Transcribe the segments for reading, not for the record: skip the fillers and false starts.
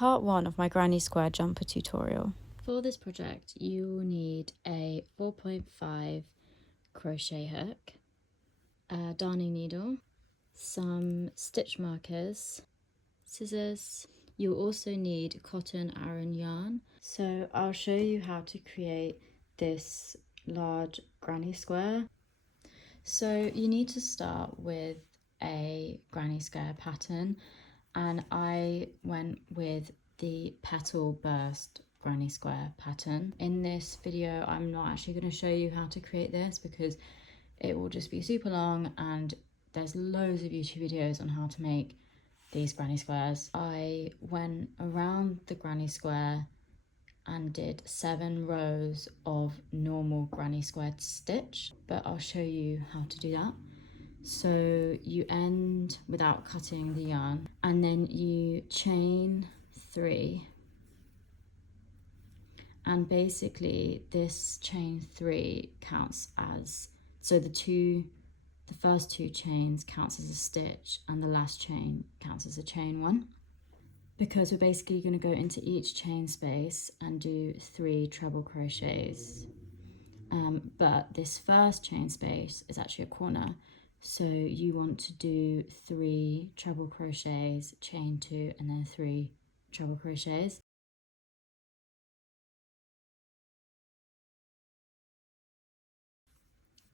part 1 of my granny square jumper tutorial. For this project you will need a 4.5 crochet hook, a darning needle, some stitch markers, scissors. You'll also need cotton Aran yarn. So I'll show you how to create this large granny square. So you need to start with a granny square pattern, and I went with the petal burst granny square pattern. In this video I'm not actually going to show you how to create this because it will just be super long, and there's loads of YouTube videos on how to make these granny squares. I went around the granny square and did 7 rows of normal granny square stitch, but I'll show you how to do that. So you end without cutting the yarn, and then you chain 3, and basically this chain 3 counts as, so the first 2 chains counts as a stitch and the last chain counts as a chain 1, because we're basically going to go into each chain space and do 3 treble crochets, but this first chain space is actually a corner. So you want to do 3 treble crochets, chain 2, and then 3 treble crochets.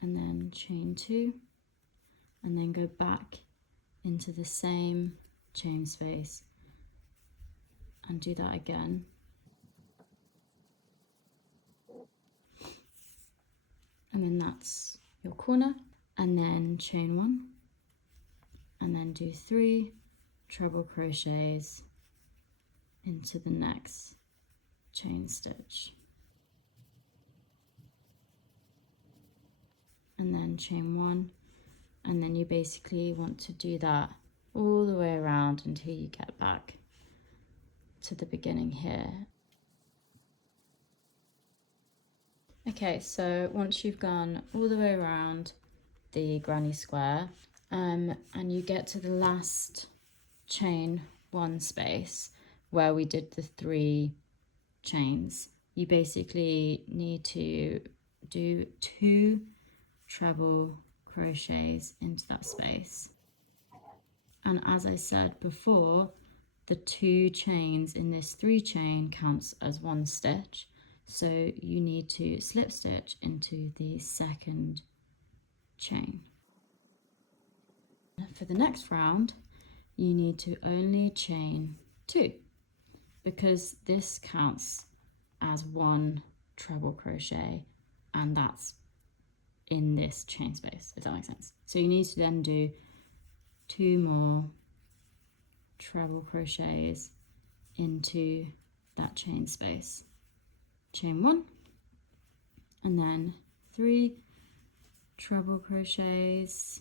And then chain 2, and then go back into the same chain space and do that again. And then that's your corner. And then chain 1, and then do 3 treble crochets into the next chain stitch, and then chain 1, and then you basically want to do that all the way around until you get back to the beginning here. Okay, so once you've gone all the way around the granny square, and you get to the last chain 1 space where we did the 3 chains, you basically need to do 2 treble crochets into that space. And as I said before, the 2 chains in this 3 chain counts as 1 stitch, so you need to slip stitch into the second chain. For the next round you need to only chain 2, because this counts as 1 treble crochet, and that's in this chain space, if that makes sense. So you need to then do 2 more treble crochets into that chain space, chain 1, and then 3 treble crochets,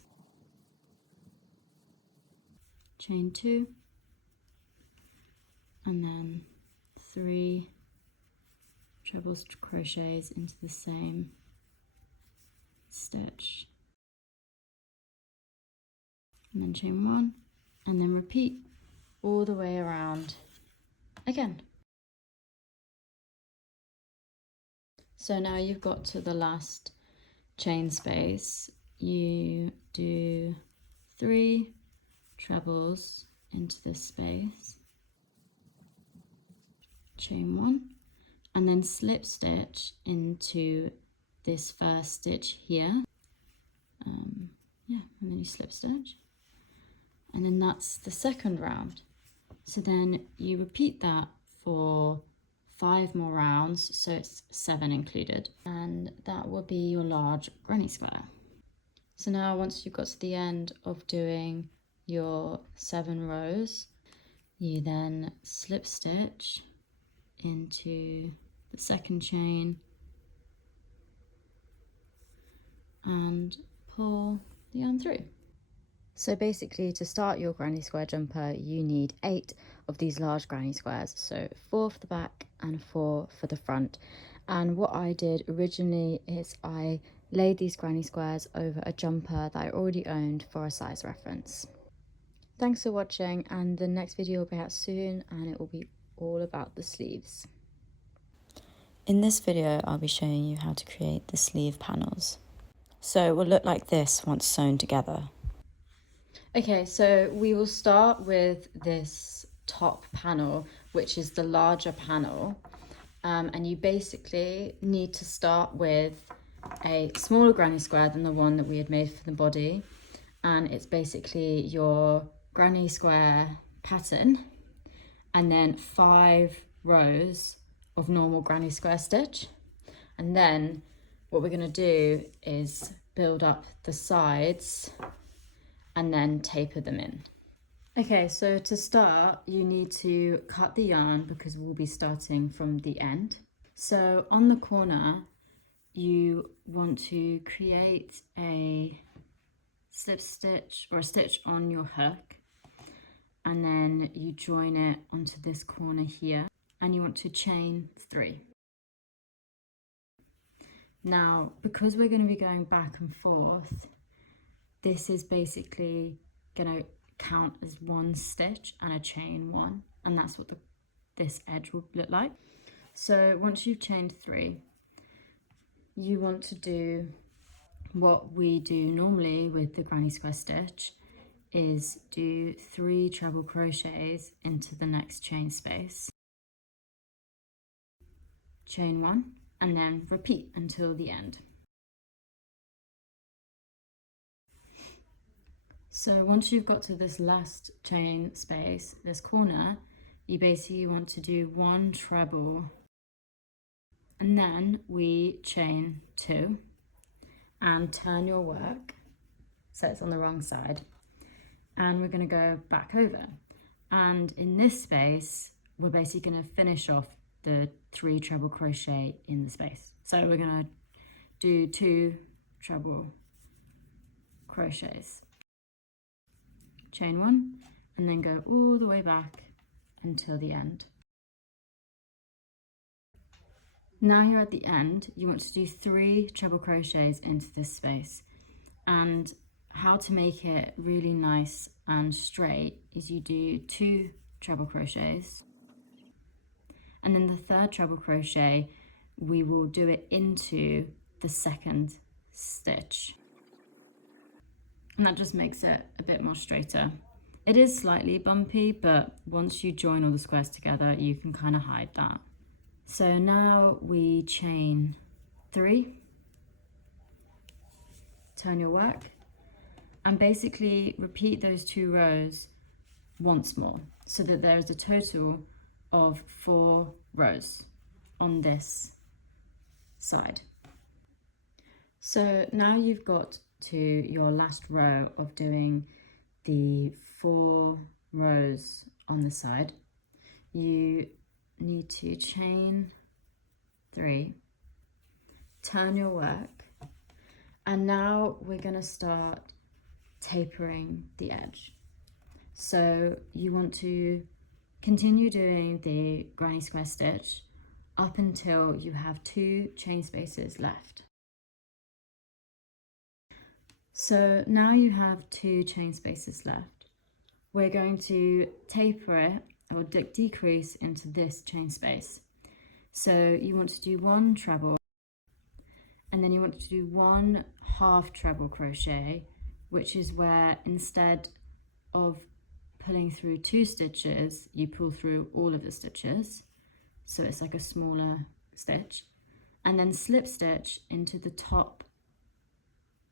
chain 2, and then 3 treble crochets into the same stitch, and then chain 1, and then repeat all the way around again. So now you've got to the last chain space, you do 3 trebles into this space, chain 1, and then slip stitch into this first stitch here, and then you slip stitch, and then that's the second round. So then you repeat that for 5 more rounds, so it's 7 included, and that will be your large granny square. So now once you've got to the end of doing your 7 rows, you then slip stitch into the second chain and pull the yarn through. So basically, to start your granny square jumper you need 8 of these large granny squares, so 4 for the back and 4 for the front. And what I did originally is I laid these granny squares over a jumper that I already owned for a size reference. Thanks for watching, and the next video will be out soon, and it will be all about the sleeves. In this video, I'll be showing you how to create the sleeve panels. So it will look like this once sewn together. Okay, so we will start with this top panel, which is the larger panel. And you basically need to start with a smaller granny square than the one that we had made for the body. And it's basically your granny square pattern and then 5 rows of normal granny square stitch. And then what we're going to do is build up the sides and then taper them in. Okay, so to start, you need to cut the yarn because we'll be starting from the end. So on the corner, you want to create a slip stitch or a stitch on your hook, and then you join it onto this corner here, and you want to chain 3. Now, because we're going to be going back and forth, this is basically going to count as 1 stitch and a chain 1, and that's what this edge will look like. So once you've chained 3, you want to do what we do normally with the granny square stitch, is do 3 treble crochets into the next chain space, chain 1, and then repeat until the end. So once you've got to this last chain space, this corner, you basically want to do 1 treble, and then we chain 2 and turn your work so it's on the wrong side, and we're going to go back over, and in this space we're basically going to finish off the 3 treble crochet in the space. So we're going to do 2 treble crochets, chain 1, and then go all the way back until the end. Now you're at the end, you want to do 3 treble crochets into this space, and how to make it really nice and straight is you do 2 treble crochets, and then the 3rd treble crochet we will do it into the 2nd stitch, and that just makes it a bit more straighter. It is slightly bumpy, but once you join all the squares together you can kind of hide that. So now we chain 3, turn your work, and basically repeat those 2 rows once more, so that there is a total of 4 rows on this side. So now you've got to your last row of doing the 4 rows on the side. You need to chain 3, turn your work, and now we're going to start tapering the edge. So you want to continue doing the granny square stitch up until you have 2 chain spaces left. So now you have 2 chain spaces left. We're going to taper it or decrease into this chain space. So you want to do 1 treble, and then you want to do 1 half treble crochet, which is where instead of pulling through 2 stitches, you pull through all of the stitches, so it's like a smaller stitch, and then slip stitch into the top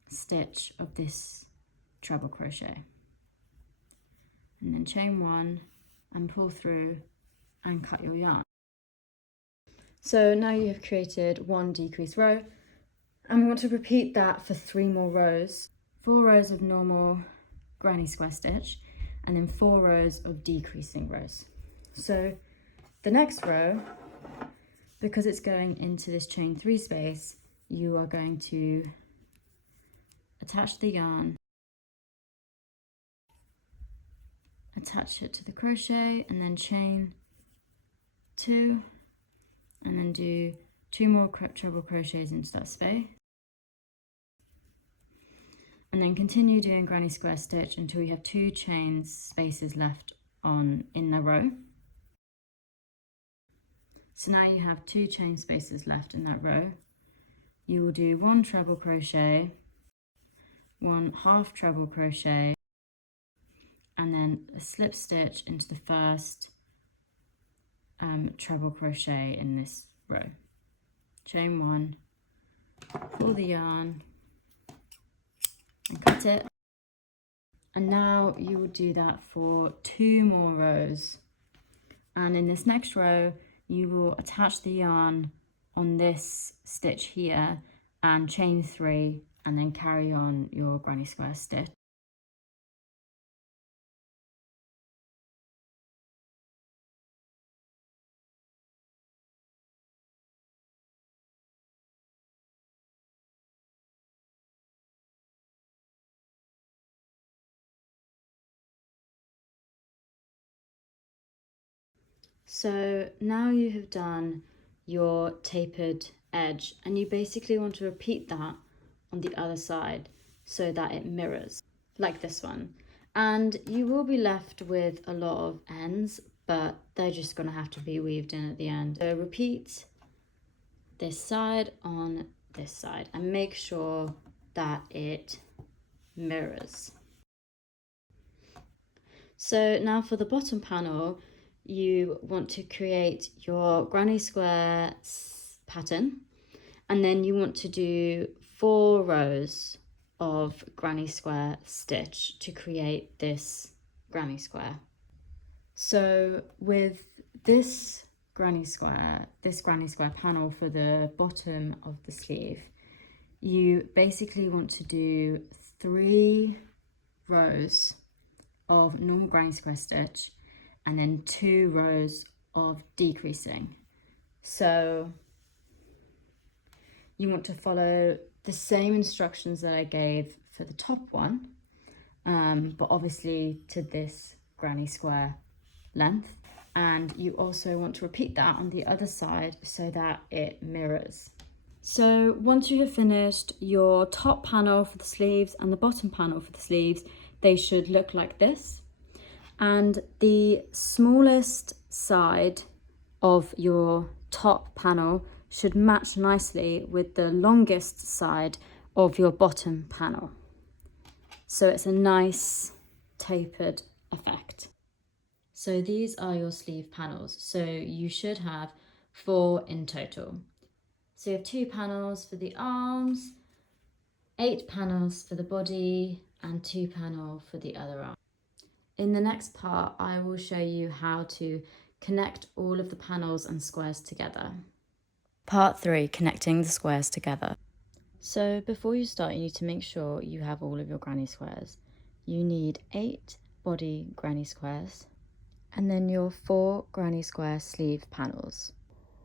stitch of this treble crochet, and then chain 1 and pull through and cut your yarn. So now you have created 1 decreased row, and we want to repeat that for 3 more rows. 4 rows of normal granny square stitch, and then 4 rows of decreasing rows. So the next row, because it's going into this chain 3 space, you are going to attach the yarn, attach it to the crochet, and then chain 2, and then do 2 more treble crochets into that space, and then continue doing granny square stitch until you have 2 chain spaces left in the row. So now you have 2 chain spaces left in that row. You will do 1 treble crochet, 1 half treble crochet, and then a slip stitch into the first treble crochet in this row. Chain 1, pull the yarn and cut it. And now you will do that for 2 more rows. And in this next row, you will attach the yarn on this stitch here and chain 3 and then carry on your granny square stitch. So now you have done your tapered edge, and you basically want to repeat that on the other side so that it mirrors like this one. And you will be left with a lot of ends, but they're just going to have to be weaved in at the end. So repeat this side on this side and make sure that it mirrors. So now for the bottom panel, you want to create your granny square pattern, and then you want to do 4 rows of granny square stitch to create this granny square. So with this granny square panel for the bottom of the sleeve, you basically want to do 3 rows of normal granny square stitch and then 2 rows of decreasing. So you want to follow the same instructions that I gave for the top one, but obviously to this granny square length. And you also want to repeat that on the other side so that it mirrors. So once you have finished your top panel for the sleeves and the bottom panel for the sleeves, they should look like this. And the smallest side of your top panel should match nicely with the longest side of your bottom panel. So it's a nice tapered effect. So these are your sleeve panels. So you should have 4 in total. So you have 2 panels for the arms, 8 panels for the body, and 2 panels for the other arm. In the next part, I will show you how to connect all of the panels and squares together. Part 3, connecting the squares together. So before you start, you need to make sure you have all of your granny squares. You need 8 body granny squares and then your 4 granny square sleeve panels.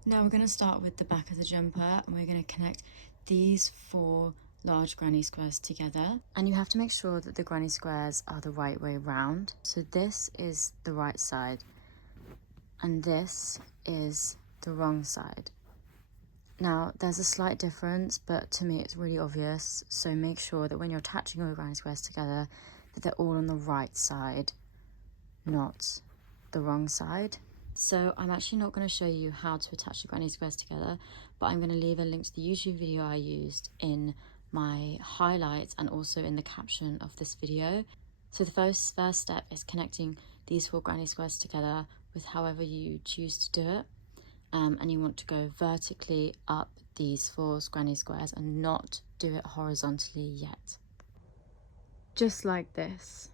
Now we're going to start with the back of the jumper, and we're going to connect these 4 large granny squares together, and you have to make sure that the granny squares are the right way round. So this is the right side and this is the wrong side. Now there's a slight difference, but to me it's really obvious, so make sure that when you're attaching all your granny squares together that they're all on the right side, not the wrong side. So I'm actually not going to show you how to attach the granny squares together, but I'm going to leave a link to the YouTube video I used in my highlights and also in the caption of this video. So the first step is connecting these 4 granny squares together with however you choose to do it, and you want to go vertically up these 4 granny squares and not do it horizontally yet. Just like this.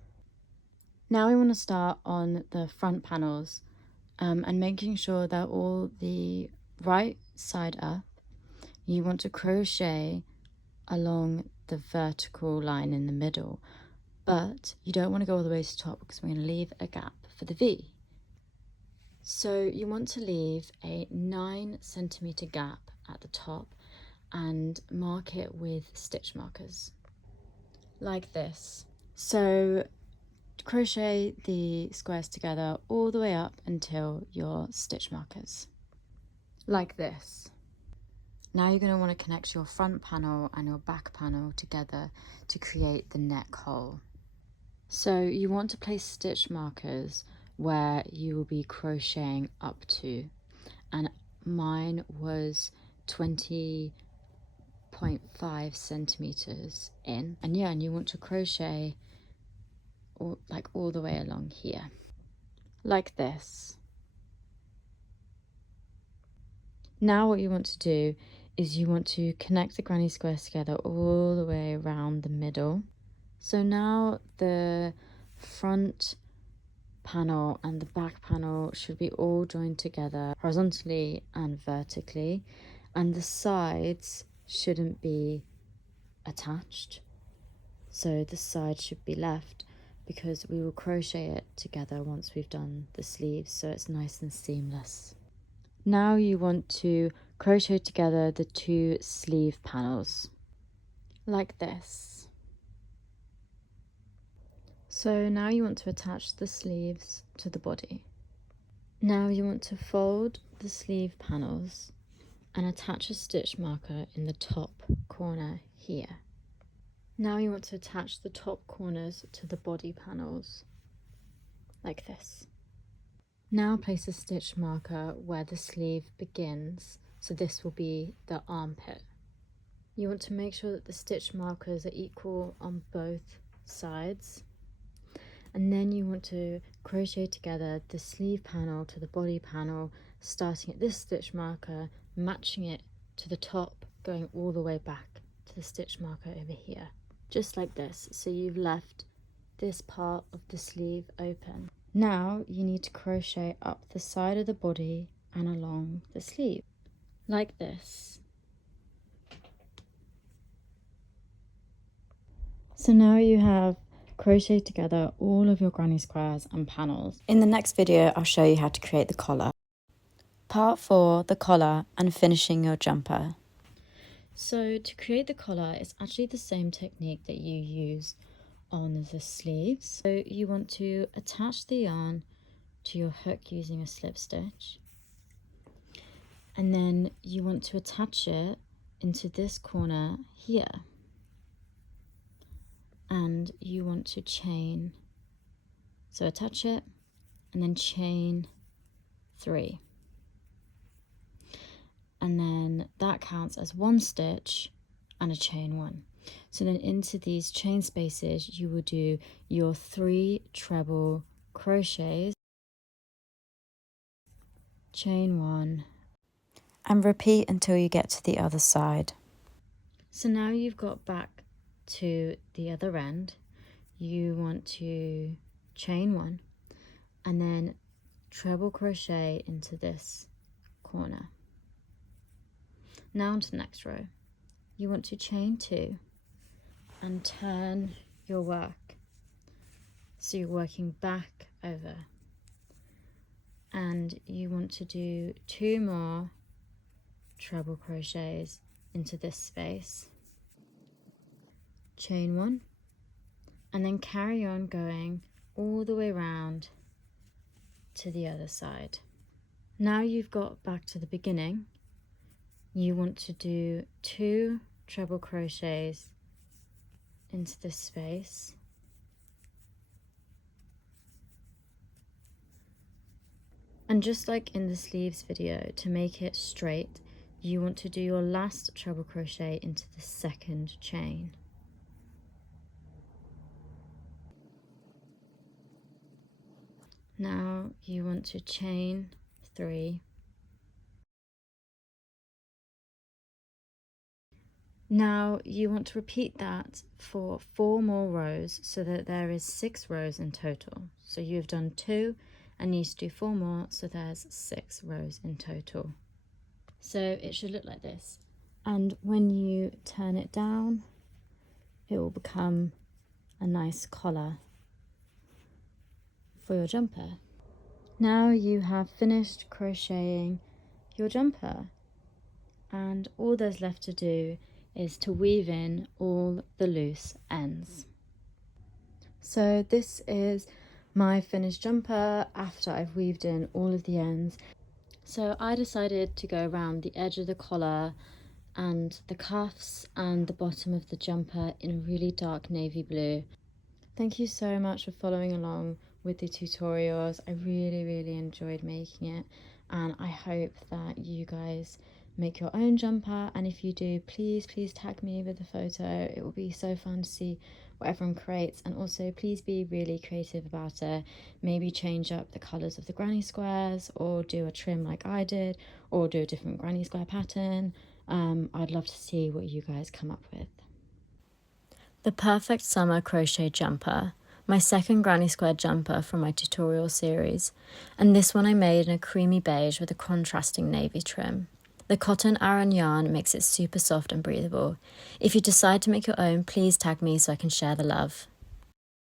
Now we want to start on the front panels, and making sure that all the right side up, you want to crochet along the vertical line in the middle, but you don't want to go all the way to the top because we're going to leave a gap for the V. So you want to leave a 9 centimeter gap at the top and mark it with stitch markers like this. So crochet the squares together all the way up until your stitch markers like this. Now you're going to want to connect your front panel and your back panel together to create the neck hole. So you want to place stitch markers where you will be crocheting up to, and mine was 20.5 centimeters in, and yeah, and you want to crochet all the way along here like this. Now what you want to do is you want to connect the granny squares together all the way around the middle. So now the front panel and the back panel should be all joined together horizontally and vertically, and the sides shouldn't be attached. So the side should be left because we will crochet it together once we've done the sleeves, so it's nice and seamless. Now you want to crochet together the two sleeve panels like this. So now you want to attach the sleeves to the body. Now you want to fold the sleeve panels and attach a stitch marker in the top corner here. Now you want to attach the top corners to the body panels like this. Now place a stitch marker where the sleeve begins, so this will be the armpit. You want to make sure that the stitch markers are equal on both sides, and then you want to crochet together the sleeve panel to the body panel, starting at this stitch marker, matching it to the top, going all the way back to the stitch marker over here, just like this. So you've left this part of the sleeve open. Now you need to crochet up the side of the body and along the sleeve like this. So now you have crocheted together all of your granny squares and panels. In the next video, I'll show you how to create the collar. Part 4, the collar and finishing your jumper. So to create the collar, it's actually the same technique that you use on the sleeves. So you want to attach the yarn to your hook using a slip stitch, and then you want to attach it into this corner here, and you want to chain. So attach it and then chain 3, and then that counts as 1 stitch and a chain 1. So then into these chain spaces you will do your 3 treble crochets, chain 1, and repeat until you get to the other side. So now you've got back to the other end. You want to chain 1 and then treble crochet into this corner. Now onto the next row. You want to chain 2 and turn your work, so you're working back over, and you want to do 2 more treble crochets into this space, chain 1, and then carry on going all the way around to the other side. Now you've got back to the beginning. You want to do 2 treble crochets into this space, and just like in the sleeves video, to make it straight, you want to do your last treble crochet into the second chain. Now you want to chain 3. Now you want to repeat that for 4 more rows, so that there is 6 rows in total. So you've done 2 and need to do 4 more, so there's 6 rows in total. So it should look like this, and when you turn it down, it will become a nice collar for your jumper. Now you have finished crocheting your jumper, and all there's left to do is to weave in all the loose ends. So this is my finished jumper after I've weaved in all of the ends. So I decided to go around the edge of the collar and the cuffs and the bottom of the jumper in a really dark navy blue. Thank you so much for following along with the tutorials. I really enjoyed making it, and I hope that you guys make your own jumper, and if you do, please tag me with a photo. It will be so fun to see what everyone creates, and also please be really creative about it. Maybe change up the colours of the granny squares, or do a trim like I did, or do a different granny square pattern. I'd love to see what you guys come up with. The perfect summer crochet jumper, my second granny square jumper from my tutorial series, and this one I made in a creamy beige with a contrasting navy trim. The cotton Aran yarn makes it super soft and breathable. If you decide to make your own, please tag me so I can share the love.